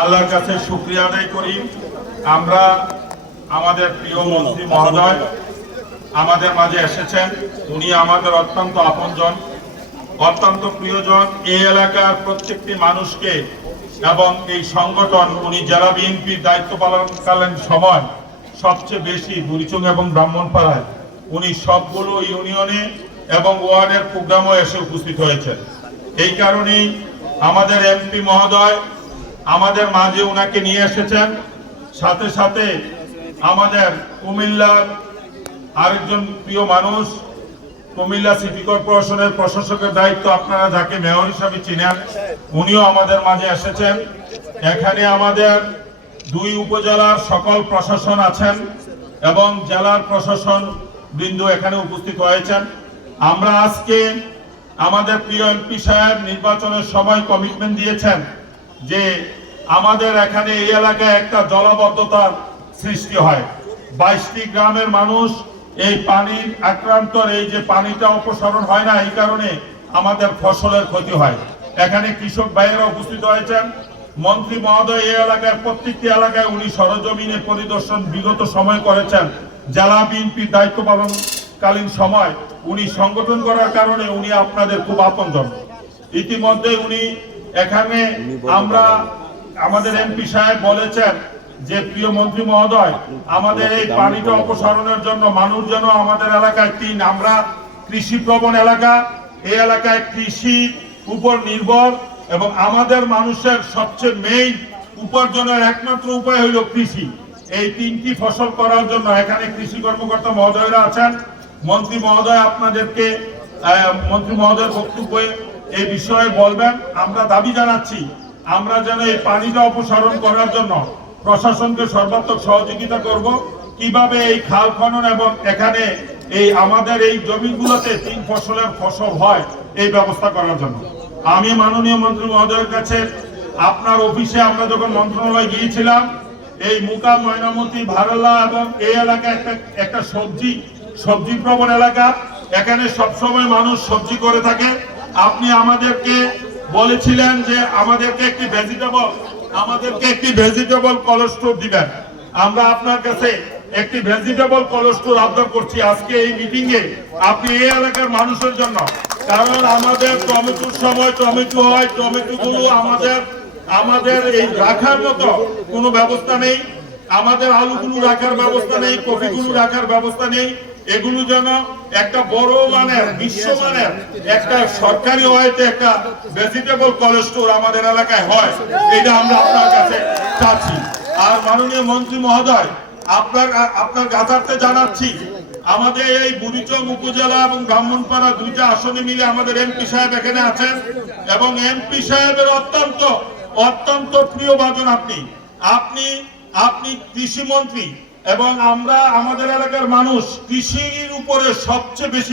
আল্লাহর কাছে শুকরিয়া আদায় করি। আমরা আমাদের প্রিয় মন্ত্রী মহোদয় আমাদের মাঝে এসেছেন। উনি আমাদের অত্যন্ত আপনজন, অত্যন্ত প্রিয়জন। এই এলাকার প্রত্যেকটি মানুষকে এবং এই সংগঠন, উনি জেলা বিএনপির দায়িত্ব পালনকালীন সময় সবচেয়ে বেশি বুড়িচং এবং ব্রাহ্মণপাড়ায় উনি সবগুলো ইউনিয়নে এবং ওয়ার্ডের প্রোগ্রামও এসে উপস্থিত হয়েছেন। এই কারণেই আমাদের এমপি মহোদয় আমাদের মাঝে উনাকে নিয়ে এসেছেন। সাথে সাথে আমাদের কুমিল্লার আরেকজন প্রিয় মানুষ, কুমিল্লা সিটি কর্পোরেশনের প্রশাসকের দায়িত্ব আপনারা যাকে মেয়র হিসাবে চিনেন, উনিও আমাদের মাঝে এসেছেন। এখানে আমাদের দুই উপজেলার সকল প্রশাসন আছেন এবং জেলার প্রশাসন বৃন্দ এখানে উপস্থিত হয়েছেন। আমরা আজকে আমাদের প্রিয় এমপি সাহেব নির্বাচনের সময় কমিটমেন্ট দিয়েছেন যে আমাদের এখানে এই এলাকায় একটা জলাবদ্ধতার সৃষ্টি হয়। 22টি গ্রামের মানুষ এই পানির আক্রান্ত, এই যে পানিটা অপসারণ হয় না, এই কারণে আমাদের ফসলের ক্ষতি হয়। এখানে কৃষক ভাইয়েরা উপস্থিত হয়েছেন। মন্ত্রী মহোদয় এই এলাকার প্রত্যেকটি এলাকায় উনি সরজমিনে পরিদর্শন বিগত সময় করেছেন। জেলা বিএনপির দায়িত্ব পালনকালীন সময় উনি সংগঠন করার কারণে উনি আপনাদের খুব আপনজন। ইতিমধ্যে উনি এখানে আমাদের এমপি সাহেব বলেছেন যে প্রিয় মন্ত্রী মহোদয় আমাদের এই পানিটা অপসারণের জন্য মানুষ যেন আমাদের এলাকায় আমরা কৃষি প্রবণ এলাকা, এই এলাকায় কৃষি উপর নির্ভর এবং আমাদের মানুষের সবচেয়ে মেইন উপার্জনের একমাত্র উপায় হইল কৃষি। এই 3টি ফসল করার জন্য এখানে কৃষি কর্মকর্তা মহোদয়রা আছেন। মন্ত্রী মহোদয় আপনাদেরকে মন্ত্রী মহোদয়ের বক্তব্যে এই বিষয়ে বলবেন। আমরা দাবি জানাচ্ছি আমরা যেন এই পানিটা অপসারণ করার জন্য প্রশাসনকে সর্বাত্মক সহযোগিতা করব। কিভাবে এই খাল খনন এবং এখানে এই আমাদের এই জমিগুলোতে 3 ফসলের ফসল হয় এই ব্যবস্থা করার জন্য আমি মাননীয় মন্ত্রী মহোদয়ের কাছে আপনার অফিসে আমরা যখন মন্ত্রণালয় গিয়েছিলাম, এই মুকা, ময়নামতি, ভারলা এবং এই এলাকা একটা সবজি প্রবণ এলাকা, এখানে সবসময় মানুষ সবজি করে থাকে। আপনি আমাদেরকে বলেছিলেন যে আমাদেরকে একটি ভেজিটেবল কোল্ড স্টোর দিবেন। আমরা আপনার কাছে একটি ভেজিটেবল কোল্ড স্টোর আবদার করছি আজকে এই মিটিং এ আপনি এই এলাকার মানুষের জন্য। কারণ আমাদের টমেটোর সময় টমেটো হয়, টমেটো গুলো আমাদের এই রাখার মতো কোনো ব্যবস্থা নেই, আমাদের আলুগুলো রাখার ব্যবস্থা নেই, কফিগুলো রাখার ব্যবস্থা নেই। এগুলো যেন একটা বড় মানের বিশ্বমানের একটা সরকারি ওয়েতে একটা ভেজিটেবল কোল্ড স্টোর আমাদের এলাকায় হয়, এটা আমরা আপনার কাছে চাচ্ছি। আর মাননীয় মন্ত্রী মহোদয় আপনার গাজাতে জানাচ্ছি আমাদের এই বুড়িচং উপজেলা এবং ব্রাহ্মণপাড়া 2টা আসনে মিলে আমাদের এমপি সাহেব এখানে আছেন এবং এমপি সাহেবের অত্যন্ত প্রিয় ভাজন আপনি কৃষি মন্ত্রী এবং আমাদের এলাকার মানুষ কৃষির উপরে সবচেয়ে বেশি